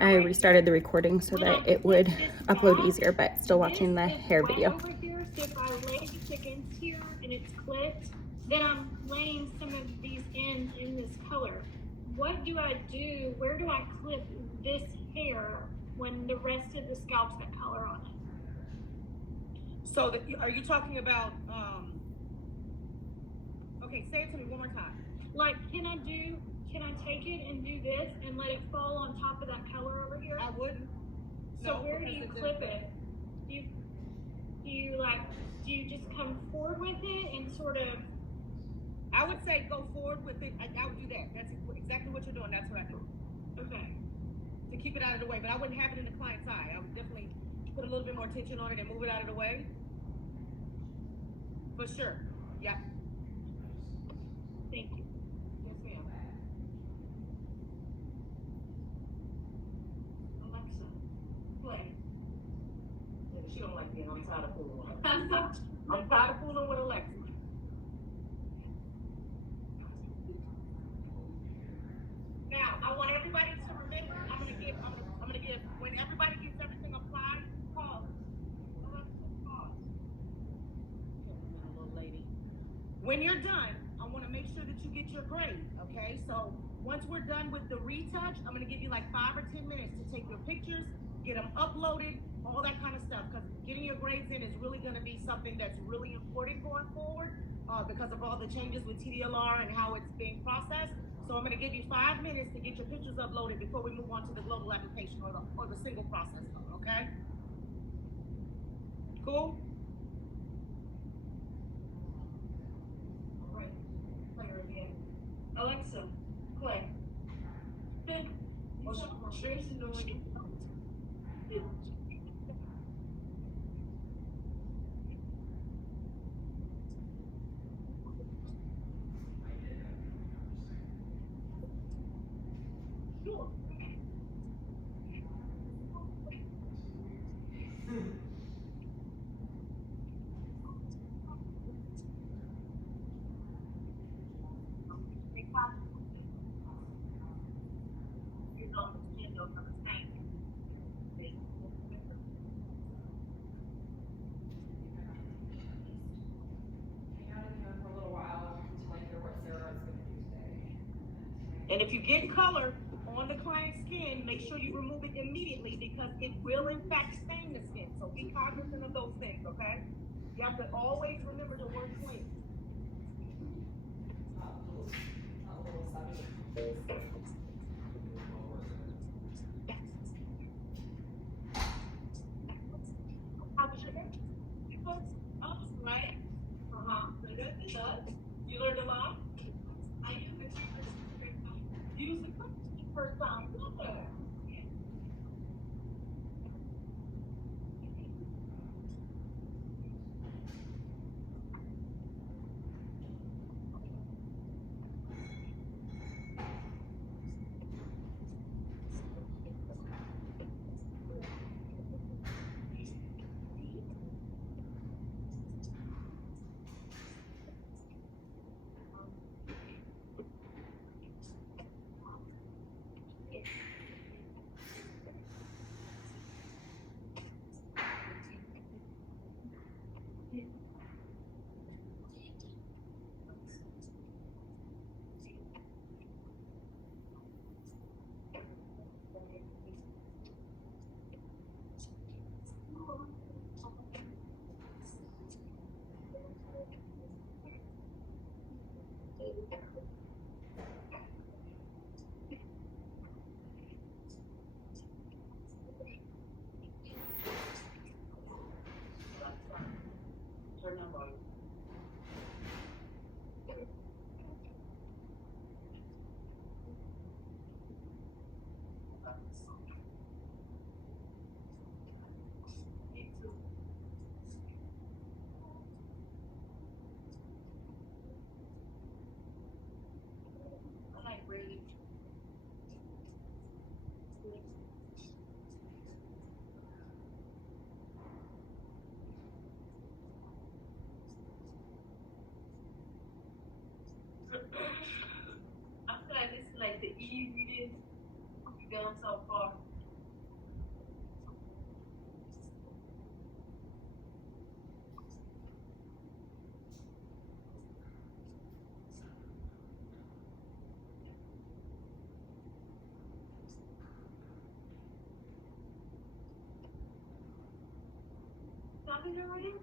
I restarted the recording so that it would upload easier, but still watching the hair video. Over here, so if I lay this against here and it's clipped, then I'm laying some of these ends in this color. What do I do? Where do I clip this hair when the rest of the scalp's got color on it? So are you talking about, okay, say it to me one more time. Like, can I take it and do this and let it fall on top of that color over here? I wouldn't. So where do you clip it? Do you just come forward with it and sort of? I would say go forward with it. I would do that. That's exactly what you're doing. That's what I do. Okay. To keep it out of the way, but I wouldn't have it in the client's eye. I would definitely put a little bit more tension on it and move it out of the way. For sure. Yeah. Thank you. Yes, ma'am. Alexa, play. She don't like me. I'm tired of fooling. I'm tired of fooling with Alexa. Now, I want everybody to remember. I'm gonna give. When everybody gets everything applied, pause. Alexa, pause. Little lady. When you're done, I want to make sure that you get your grade. Okay. So once we're done with the retouch, I'm gonna give you like 5 or 10 minutes to take your pictures, get them uploaded, all that kind of stuff. Because getting your grades in is really gonna be something that's really important going forward. Because of all the changes with TDLR and how it's being processed. So I'm going to give you 5 minutes to get your pictures uploaded before we move on to the global application or the single process mode, okay? Cool? All right. Play her again. Alexa, play. Sure. And if you get color on the client's skin, make sure you remove it immediately because it will in fact stain the skin. So be cognizant of those things, okay? You have to always remember to work clean. How was your day? It was awesome, right? You learned a lot? I used the quickest first time. Good. Turn that volume. I like really. I feel like this is like the easiest we've done so far. it already?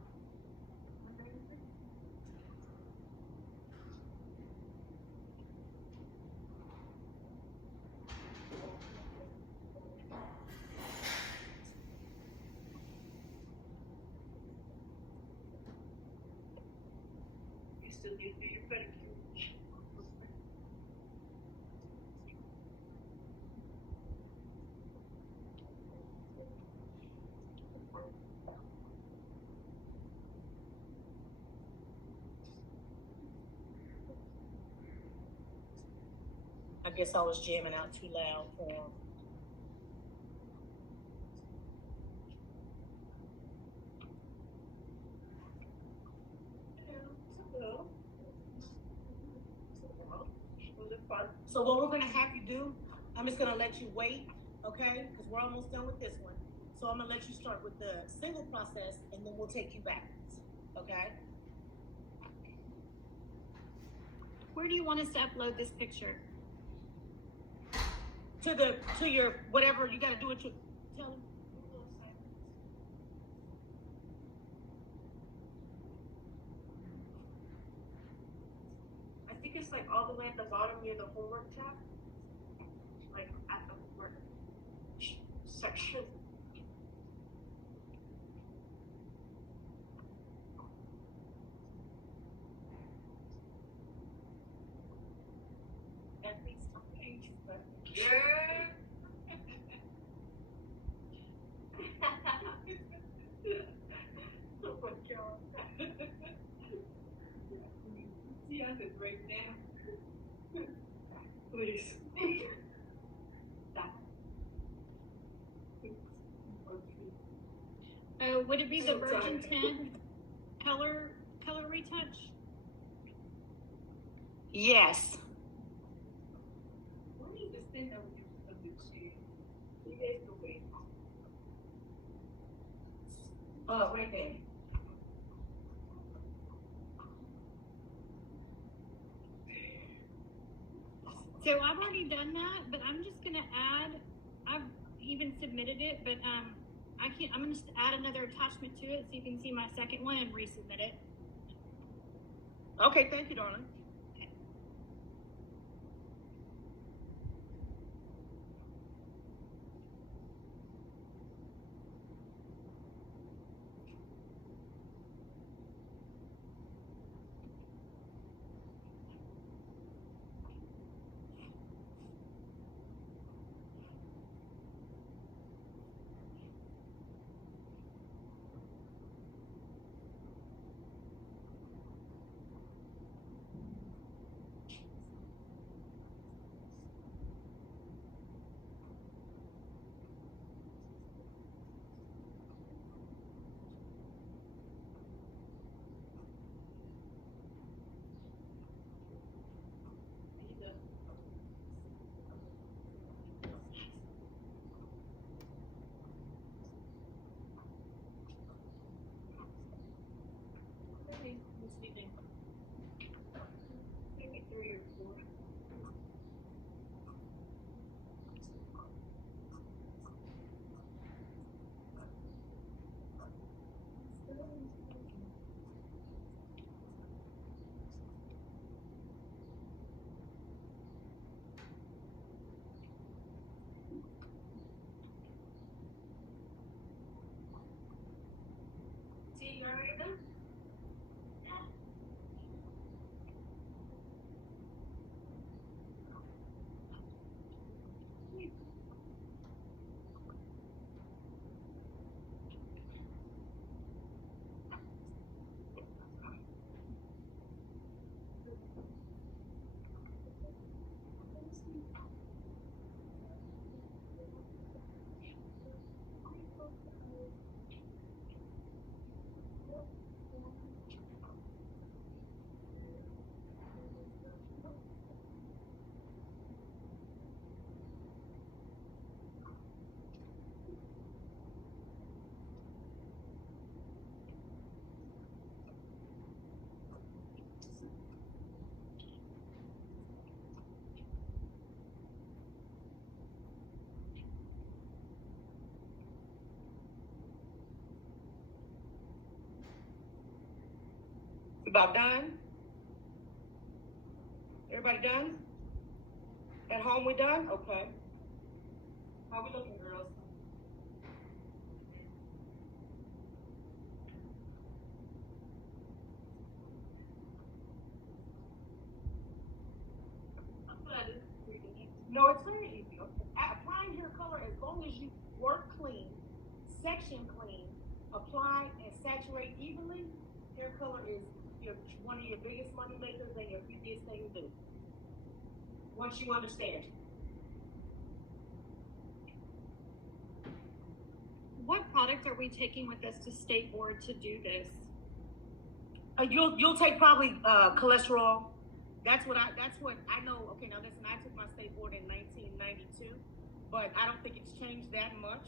You still need to do your pedicure. I guess I was jamming out too loud for him. So what we're gonna have you do, I'm just gonna let you wait, okay? Because we're almost done with this one. So I'm gonna let you start with the single process, and then we'll take you backwards, okay? Where do you want us to upload this picture? To your whatever you gotta do it to. Tell them. I think it's like all the way at the bottom near the homework tab. Like at the homework section. At least a page, but yeah. Oh my god. See, I could break down. Please. Would it be the So version tired. 10 color retouch? Yes. What is this thing of the chair? You guys can wait. Right there. So I've already done that, but I'm just gonna add, I've even submitted it, but I'm gonna just add another attachment to it so you can see my second one and resubmit it. Okay, thank you, darling. Maybe 3 or 4. See, you already done? About done? Everybody done? At home we done? Okay. How we looking, girls? No, it's very easy. Okay. Applying hair color, as long as you work clean, section clean, apply and saturate evenly, hair color is one of your biggest money makers and your easiest thing to do. Once you understand. What product are we taking with us to State Board to do this? You'll take probably cholesterol. That's what I know. Okay, now listen, I took my state board in 1992, but I don't think it's changed that much.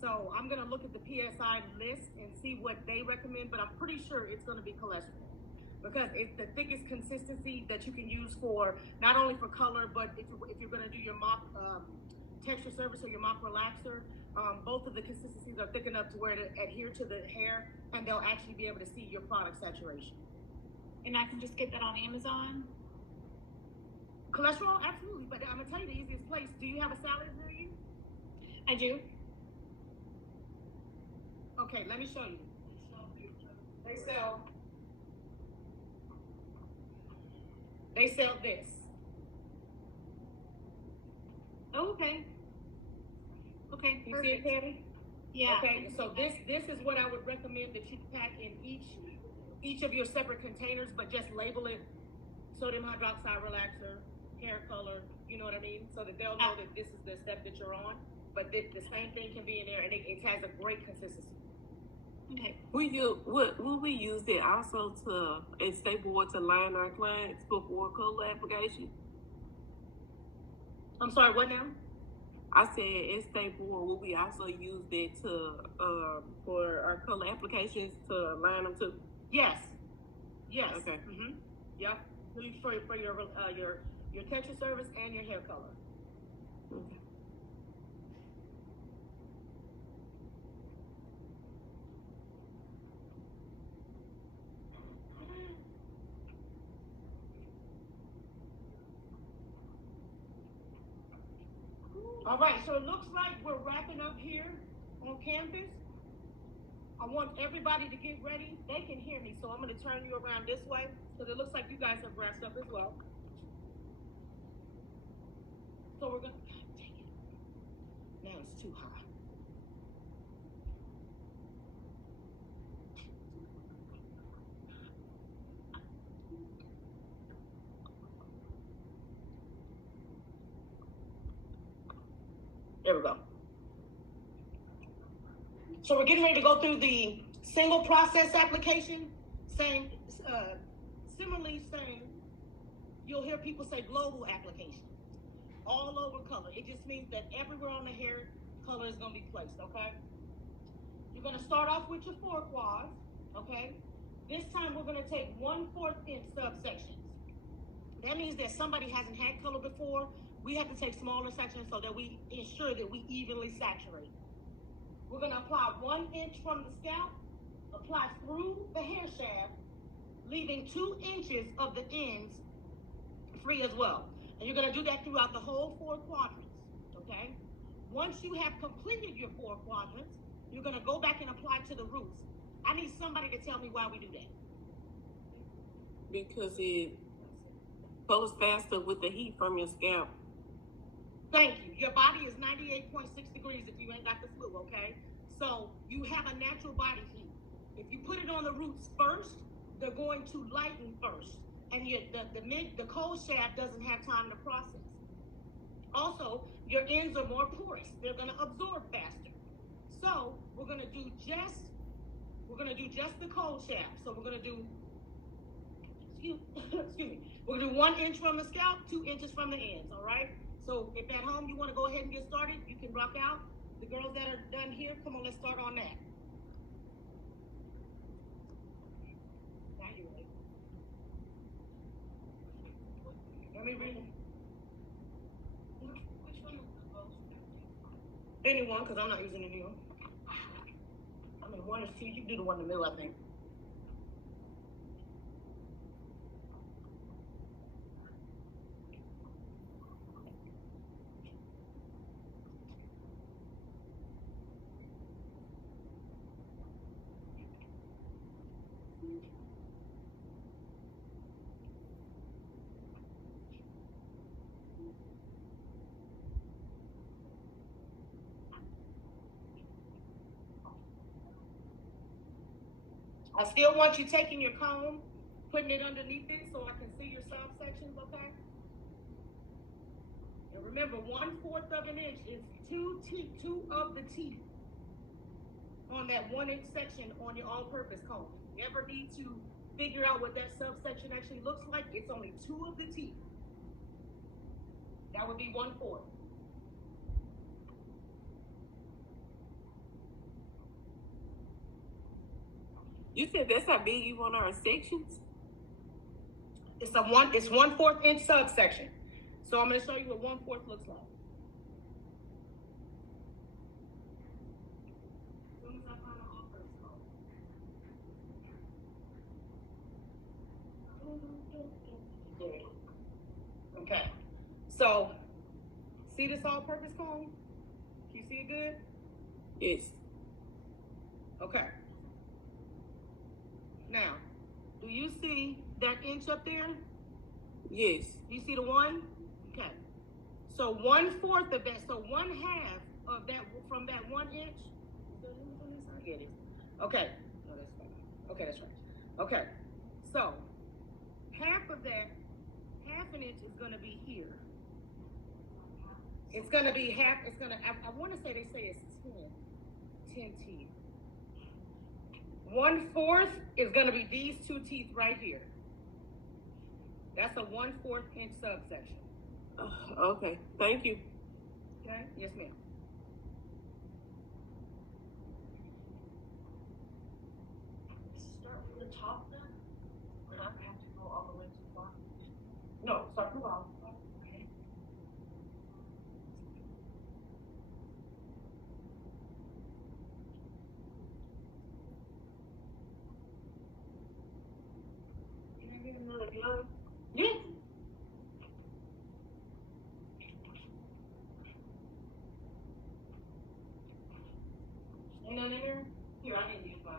So I'm gonna look at the PSI list and see what they recommend, but I'm pretty sure it's gonna be cholesterol because it's the thickest consistency that you can use for not only for color, but if you're gonna do your mop texture service or your mop relaxer, both of the consistencies are thick enough to where to adhere to the hair, and they'll actually be able to see your product saturation. And I can just get that on Amazon? Cholesterol, absolutely, but I'm gonna tell you the easiest place. Do you have a salad near you? I do. Okay, let me show you. They sell this. Oh, okay. Okay, You see it, perfect. Patty? Yeah. Okay, so this is what I would recommend that you pack in each of your separate containers, but just label it sodium hydroxide relaxer, hair color, you know what I mean? So that they'll know that this is the step that you're on, but the same thing can be in there, and it has a great consistency. Okay. Will we use it also in State Board to line our clients before color application? I'm sorry, what now? I said in State Board, will we also use that for our color applications to line them too? Yes. Yes. Okay. Mm-hmm. Yep. For your texture service and your hair color. Okay. All right, so it looks like we're wrapping up here on campus. I want everybody to get ready. They can hear me, so I'm going to turn you around this way because it looks like you guys have wrapped up as well. So we're going to, dang it. Now it's too high. There we go. So we're getting ready to go through the single process application. Similarly saying, you'll hear people say global application. All over color. It just means that everywhere on the hair, color is going to be placed, okay? You're going to start off with your 4 quads, okay? This time we're going to take 1/4 inch subsections. That means that somebody hasn't had color before. We have to take smaller sections so that we ensure that we evenly saturate. We're going to apply 1 inch from the scalp, apply through the hair shaft, leaving 2 inches of the ends free as well. And you're going to do that throughout the whole 4 quadrants, okay? Once you have completed your 4 quadrants, you're going to go back and apply to the roots. I need somebody to tell me why we do that. Because it goes faster with the heat from your scalp. Thank you. Your body is 98.6 degrees if you ain't got the flu, okay? So you have a natural body heat. If you put it on the roots first, they're going to lighten first. And the cold shaft doesn't have time to process. Also, your ends are more porous. They're going to absorb faster. So we're going to do just the cold shaft. So we're going to do, excuse me, we're going to do 1 inch from the scalp, 2 inches from the ends, all right? So if at home you want to go ahead and get started, you can rock out. The girls that are done here, come on, let's start on that. Now you're ready. Let me read it. Anyone, because I'm not using any of them. I mean, 1 is 2. You can do the one in the middle, I think. I still want you taking your comb, putting it underneath it so I can see your soft sections, okay? And remember, 1/4 of an inch is two of the teeth on that 1 inch section on your all-purpose comb. If you ever need to figure out what that subsection actually looks like, it's only 2 of the teeth. That would be 1/4. You said that's how big you want our sections? It's 1/4 inch subsection. So I'm going to show you what 1/4 looks like. As soon as I find an all-purpose comb. There it is. Okay. So, see this all-purpose comb? Can you see it good? Yes. Okay. Now, do you see that inch up there? Yes. You see the 1? Okay. So 1/4 of that, so 1/2 of that, from that 1 inch. I get it. Okay. No, that's fine. Okay, that's right. Okay. So, half of that, 1/2 an inch is going to be here. It's going to be half, it's going to, I want to say, they say it's 10 teeth. 1/4 is going to be these 2 teeth right here. That's a 1/4 inch subsection. Okay, thank you. Okay? Yes, ma'am. Start from the top then? And I have to go all the way to the bottom. No, start from the bottom. Okay. Can I get another glove? Yeah. Ain't none in there? Here, I can use mine.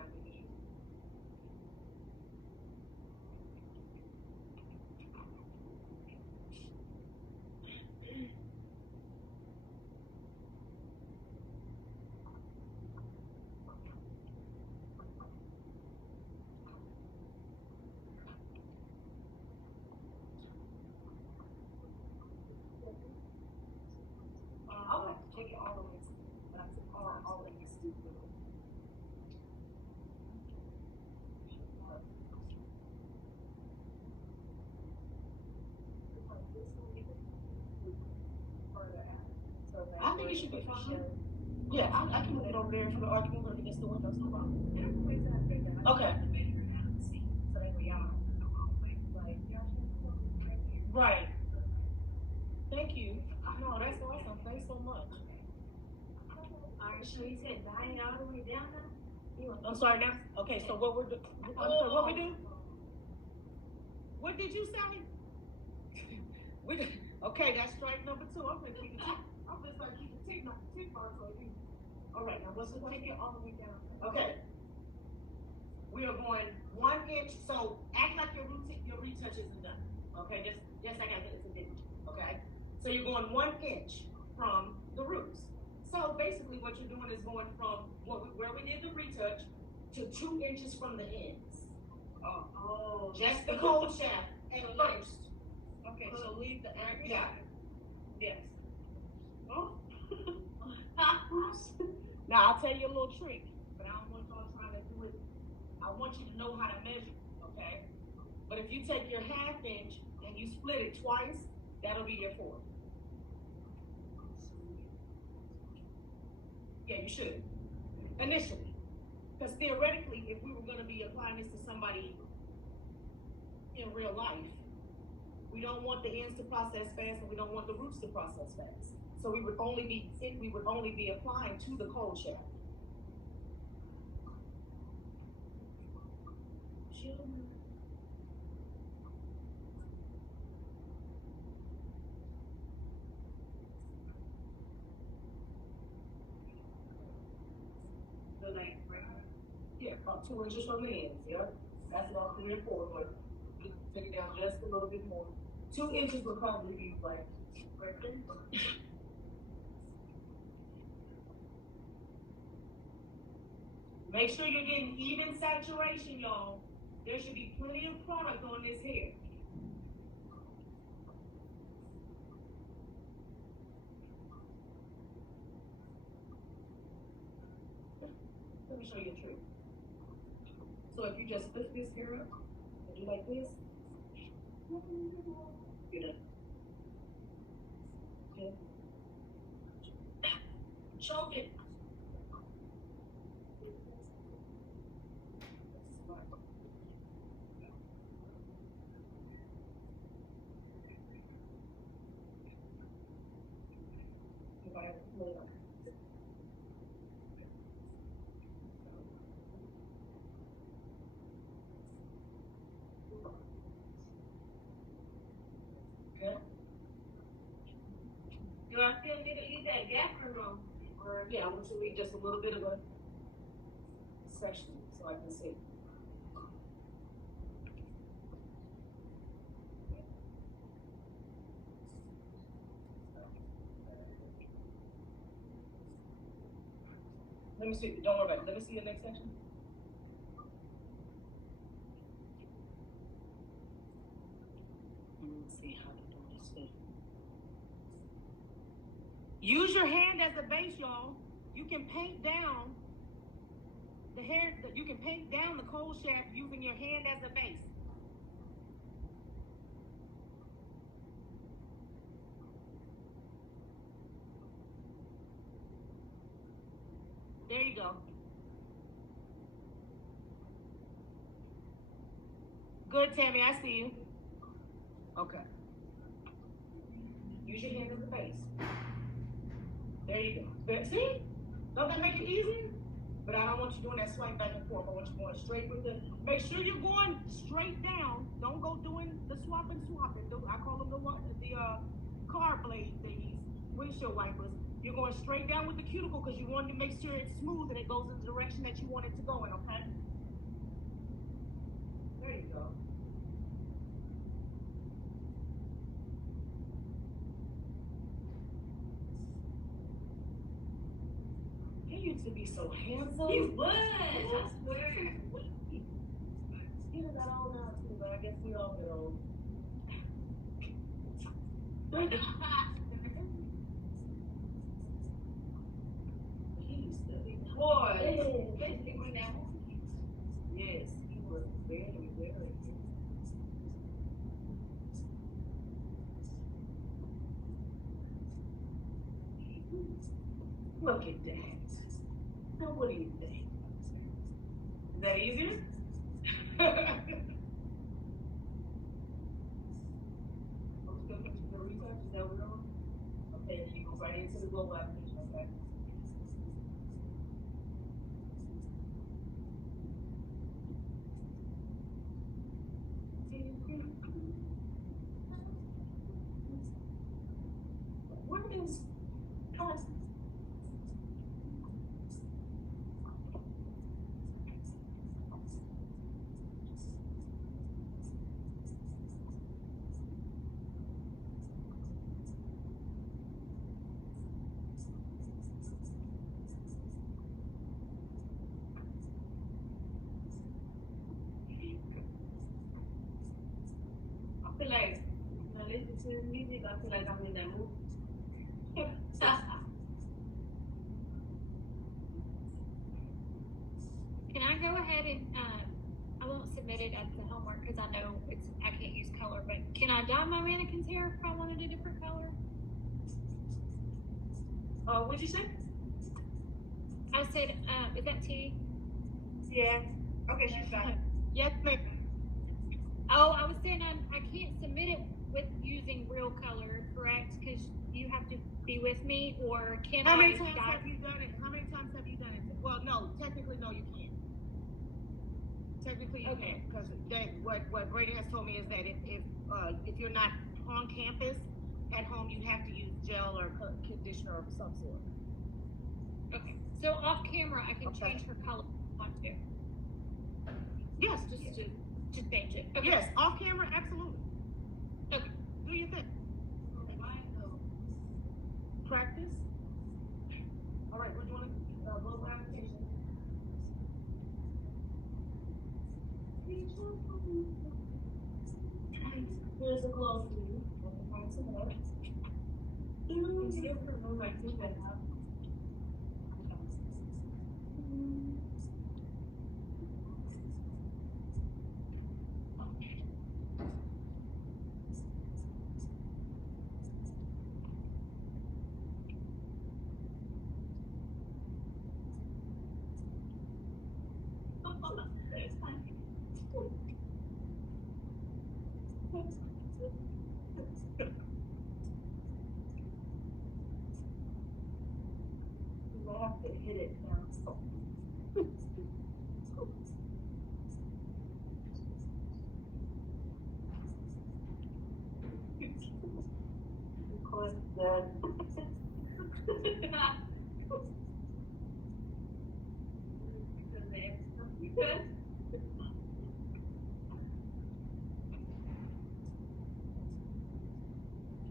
I would have to take it all the way to all the way to stupid. I think it should be fine. Yeah, I can move it over there for the argument when against the windows. No problem. Okay. So then we are. Like, Right. Thank you. No, that's awesome. Thanks so much. Alright, so you said diet all the way down now? I'm sorry now. Okay, so what we're doing? What we do? What did you say? Okay, that's strike number 2. I'm gonna keep it. I'm just gonna keep the tick marks on you. All right, now what's the take it all the way down? Okay. We are going 1 inch. So act like your retouch isn't done. Okay, just like I said, it's a digit. Okay. So you're going 1 inch from the roots. So basically, what you're doing is going from where we did the retouch to 2 inches from the ends. Oh. Just the cold shaft at first. Okay, so leave the air. Yeah. Yes. Oh. Now I'll tell you a little trick, but I don't want y'all trying to do it. I want you to know how to measure, okay? But if you take your 1/2 inch and you split it twice, that'll be your 4. Yeah, you should. Initially. Because theoretically, if we were going to be applying this to somebody in real life, we don't want the ends to process fast and we don't want the roots to process fast. So we would only be applying to the cold shaft. So like, Yeah, about 2 inches from the ends. Yep. That's about 3 or 4, but just take it down just a little bit more. 2 inches would probably be like right there. Make sure you're getting even saturation, y'all. There should be plenty of product on this hair. Let me show you a trick. So if you just lift this hair up and do like this, you're done. Okay. Choke it. Do I still need to eat that gap or no? Or yeah, I want you to read just a little bit of a section so I can see. Let me see. Don't worry about it. Let me see the next section. Let me see how to do this thing. Use your hand as a base, y'all. You can paint down the hair. You can paint down the cold shaft using your hand as a base. There you go. Good, Tammy. I see you. Okay. Use your hand as a base. There you go. See? Don't that make it easier? But I don't want you doing that swipe back and forth. I want you going straight with the. Make sure you're going straight down. Don't go doing the swapping. I call them the car blade thingies, windshield wipers. You're going straight down with the cuticle because you want to make sure it's smooth and it goes in the direction that you want it to go in. Okay. There you go. He used to be so handsome. He was, I swear. He got old now too, but I guess we all get old. He used to be Boy, Yes, he was very, very handsome. Look at that. Now what do you think? Is that easier? I'm just gonna put you the retouch. Is that what we're on? Okay, then you go right into the global application, okay? Where is I feel like when I listen to his music, I feel like I'm in that movie. Can I go ahead and I won't submit it as the homework because I know I can't use color, but can I dye my mannequin's hair if I wanted a different color? what'd you say? I said, is that T? Yeah. Okay, she's fine. Yes, ma'am. Oh, I was saying I can't submit it with using real color, correct? Because you have to be with me, or can How many I times dye? have you done it? How many times have you done it? Well, no, technically, no, you can't. Technically, you Okay. can't, because what Brady has told me is that if you're not on campus at home, you have to use gel or conditioner of some sort. Okay. So off camera, I can Okay. change her color if I want to, Yes, just to change it. Okay. yes, off camera, absolutely. Okay. Do your thing. Practice. All right, we're doing a global application. Here's a close view. Find some more. You have to hit it now.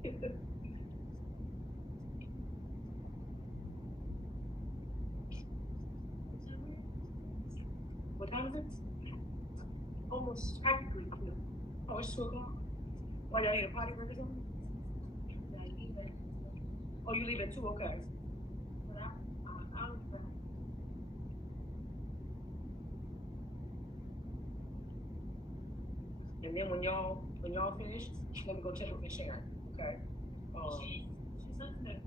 Because what time is it? Almost practically 2. Oh, it's 2 o'clock? Why, y'all need a potty break or something? Oh, you leave at 2, okay. But I'll and then when y'all finish, let me go check with Miss Sharon, okay? She's not there.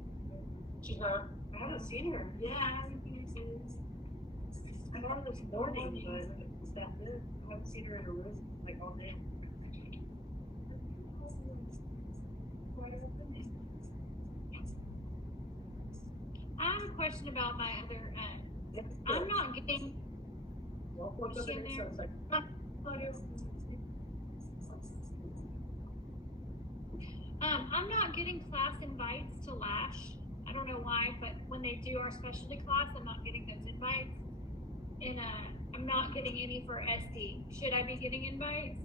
She's not? I haven't seen her. Yeah, I haven't seen her since. I got her this morning, but it's that good. I haven't seen her in her room like all day. I have a question about my other, I'm not getting, I'm not getting class invites to Lash. I don't know why, but when they do our specialty class, I'm not getting those invites. And I'm not getting any for SD. Should I be getting invites?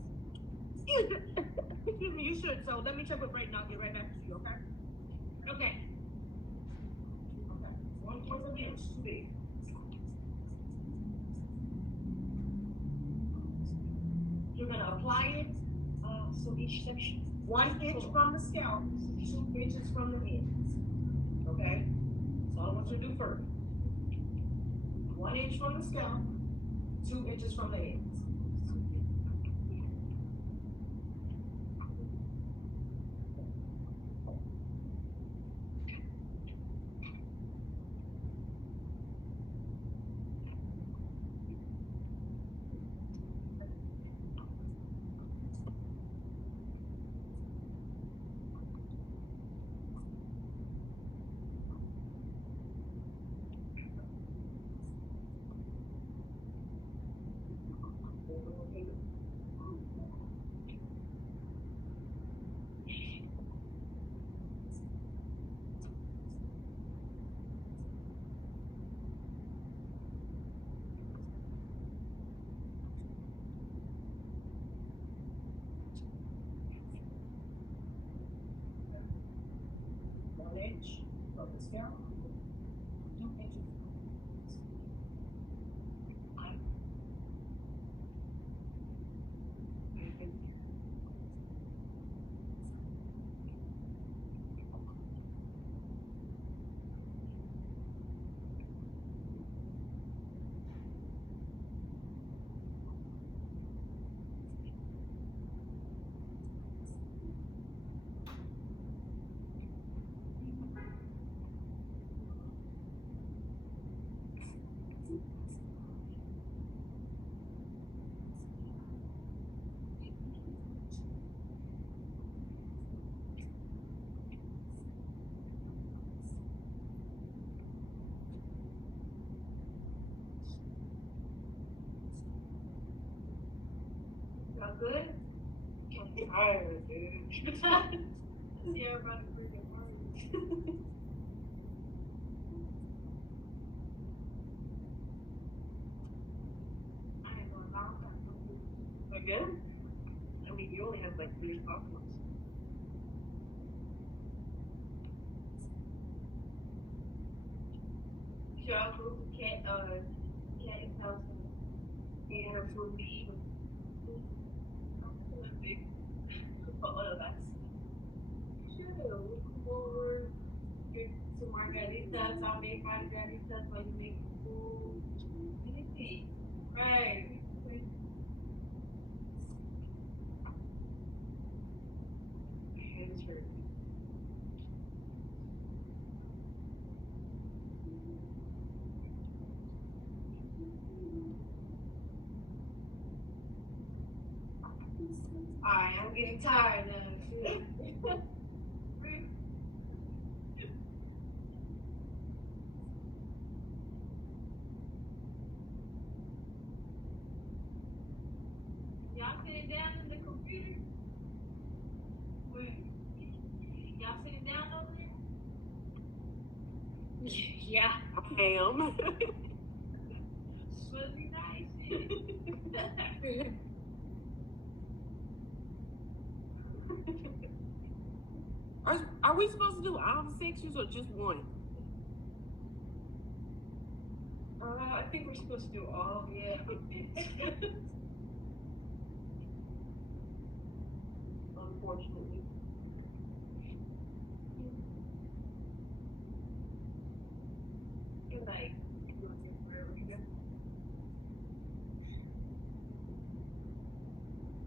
You should. So let me check with Brayden. I'll get right back to you. Okay. Okay. Okay. 1 inch too big. You're gonna apply it. So each section. 1 inch from the scalp, 2 inches from the ends. Okay. So I want you to do first. 1 inch from the scalp, 2 inches from the ends. Inch from the scalp, 2 inches. Y'all good? I'm tired, dude. Yeah, about to bring it home. I ain't going down. Again? I mean, you only have like 3 popcorns. Should I go to Cat house and her food be even? Oh, that's true. Or get some margaritas. I'll make margaritas while you make food. Anything. Right. My hands hurt. Alright, I'm getting tired now. Y'all sitting down in the computer? Y'all sitting down over there? Yeah. I am. Must be nice. Are we supposed to do all the sections or just one? I think we're supposed to do all. Yeah. Unfortunately. Good night. You want to take forever to go?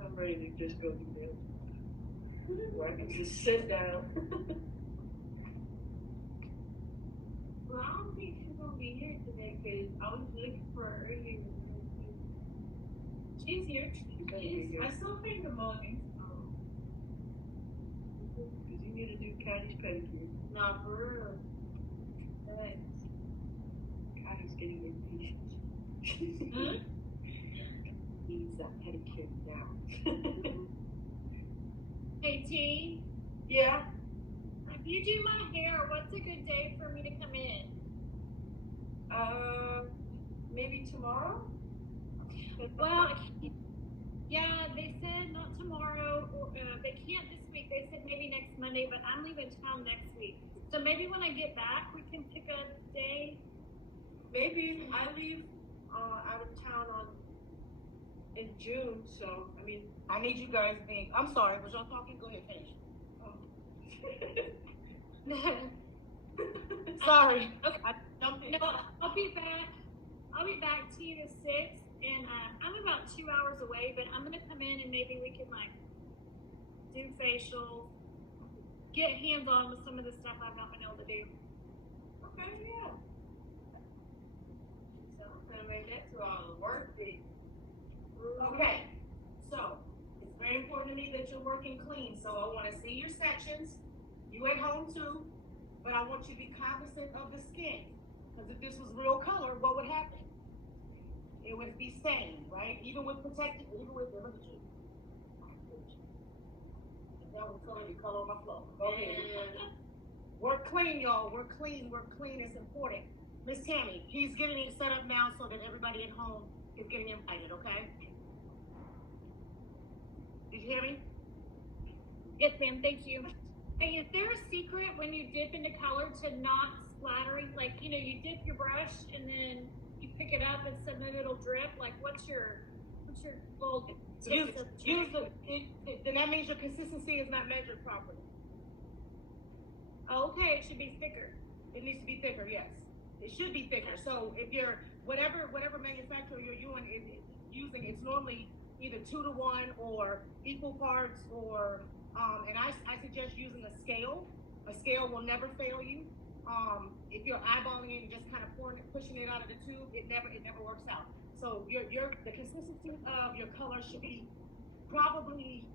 I'm ready to just go do this. Where I can just sit down. Well, I don't think she's gonna be here today because I was looking for her earlier. She's here. I still think the morning. Because you need to do Caddy's pedicure. Nah, for real. Thanks. Caddy's getting impatient. Needs that pedicure now. Hey T, Yeah. if you do my hair, what's a good day for me to come in? Maybe tomorrow? Well, yeah, they said not tomorrow, or they can't this week. They said maybe next Monday, but I'm leaving town next week. So maybe when I get back, we can pick a day. Maybe I leave out of town in June, so I mean, I need you guys being, I'm sorry, was y'all talking? Go ahead, finish. Sorry. Okay. I jumped in. No, I'll be back. I'll be back to you the 6th, and I'm about 2 hours away. But I'm gonna come in and maybe we can like do facials, get hands on with some of the stuff I've not been able to do. Okay, yeah. So I'm gonna make that 2 hours worth it. Okay, so it's very important to me that you're working clean. So I want to see your sections. You at home too, but I want you to be cognizant of the skin. Because if this was real color, what would happen? It would be stained, right? Even with protective, even with, look at you. If that was color, you color on my floor. Go ahead. Work clean, y'all. Work clean. Work clean. It's important. Miss Tammy, he's getting it set up now so that everybody at home is getting invited, okay? Did you hear me? Yes, ma'am. Thank you. Hey, is there a secret when you dip into color to not splattering? Like, you know, you dip your brush and then you pick it up and suddenly it'll drip. Like, what's your little tips of Then that means your consistency is not measured properly. Okay, it should be thicker. It needs to be thicker, yes. It should be thicker. So if you're whatever manufacturer you're using, it's normally either 2 to 1 or equal parts, or and I suggest using a scale. A scale will never fail you. If you're eyeballing it and just kind of pushing it out of the tube, it never works out. So the consistency of your color should be probably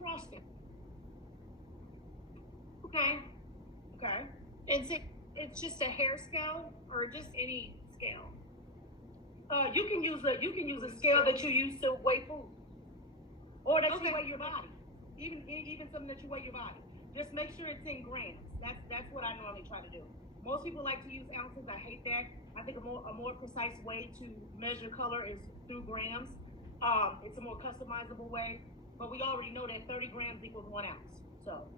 frosted. Okay. Okay. It's just a hair scale or just any scale? You can use a scale that you use to weigh food, or that you weigh your body. Even something that you weigh your body. Just make sure it's in grams. That's what I normally try to do. Most people like to use ounces. I hate that. I think a more precise way to measure color is through grams. It's a more customizable way, but we already know that 30 grams equals 1 ounce. So,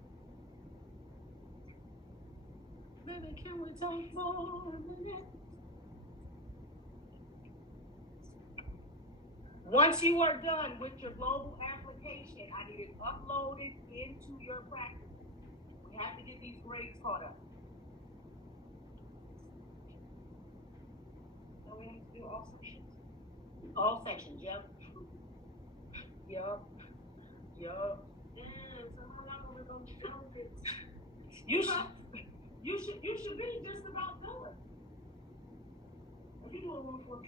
baby, can we talk more a minute? Once you are done with your global application, I need it uploaded into your practice. We have to get these grades caught up. So we have to do all sections. All sections, yep. Yup. Yup. Damn, so how long are we gonna be doing this? You should be just about done. If you do a 1-4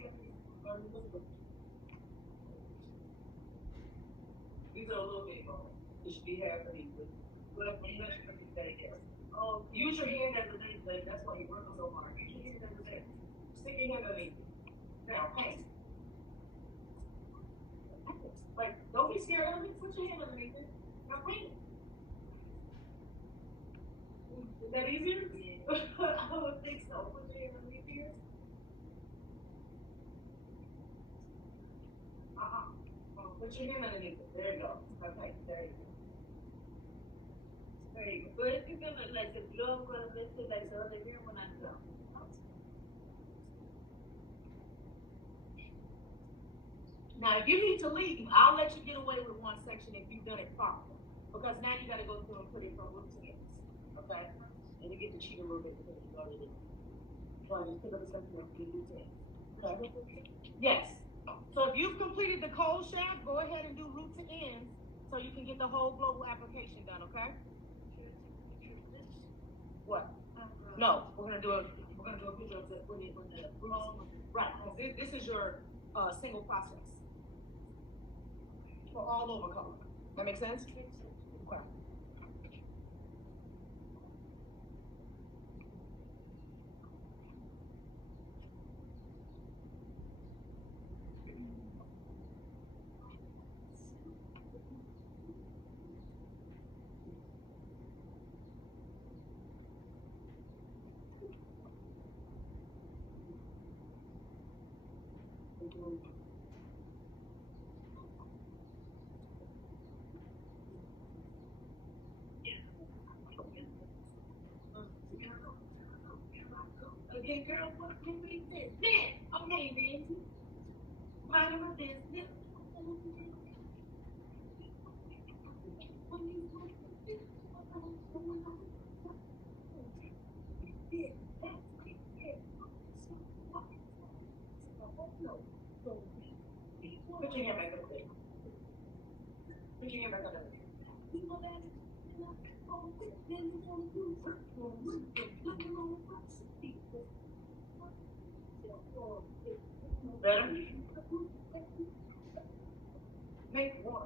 These are a little bit more. It should be half of these. But when you actually put that together. Oh, Use your hand as a base plate. That's why you're working so hard. Use your hand as a base. Stick your hand underneath it. Now, paint. Like, don't be scared of it. Put your hand underneath it. Now paint. Is that easier? Yeah. I would think so. Put your hand underneath here. Put your hand underneath it. There you go. Okay, there you go. There you go. but if you're gonna like the glove gonna miss it like the other year when I go. Now, if you need to leave, I'll let you get away with one section if you've done it properly. Because now you gotta go through and put it from root to ends, okay? And you get to cheat a little bit because you already did. So I just pick up a section and do root to ends. Okay? Yes. So if you've completed the cold shaft, go ahead and do root to ends so you can get the whole global application done, okay? What? No, we're gonna do a picture of the, when the, right, 'cause this is your, single process. For all over color. That make sense? Okay. Okay, girl, what can we do? Then, okay, Nancy. Mind my business. Put your hand back up there. Put your hand back up there. Better? Make one.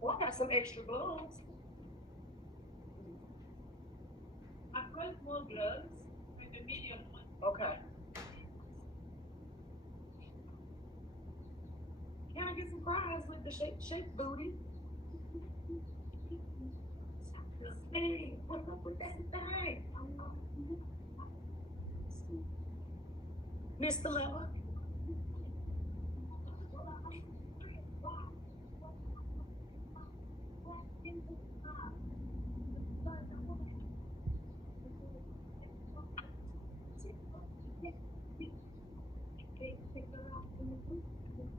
Well, I got some extra gloves. I brought more gloves with the medium one. Okay. Can I get some fries with the shake booty? Hey, what's up with that thing? Mr. Lover?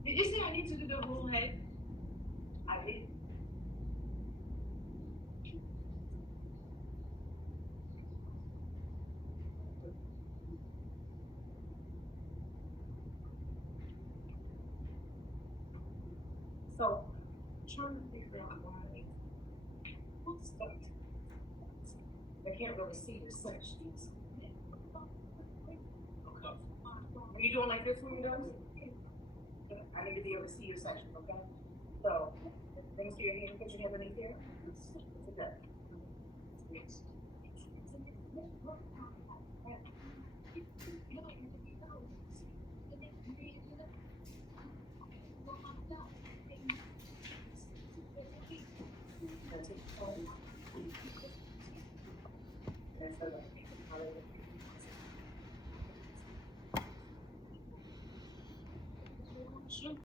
Did you say I need to do the whole head? I did. So, I'm trying to figure out why what's stuck. I can't really see the sections. Okay. Are you doing like this when you're done? I need to be able to see your section, okay? So, things to your hand, put your hand underneath here. Okay.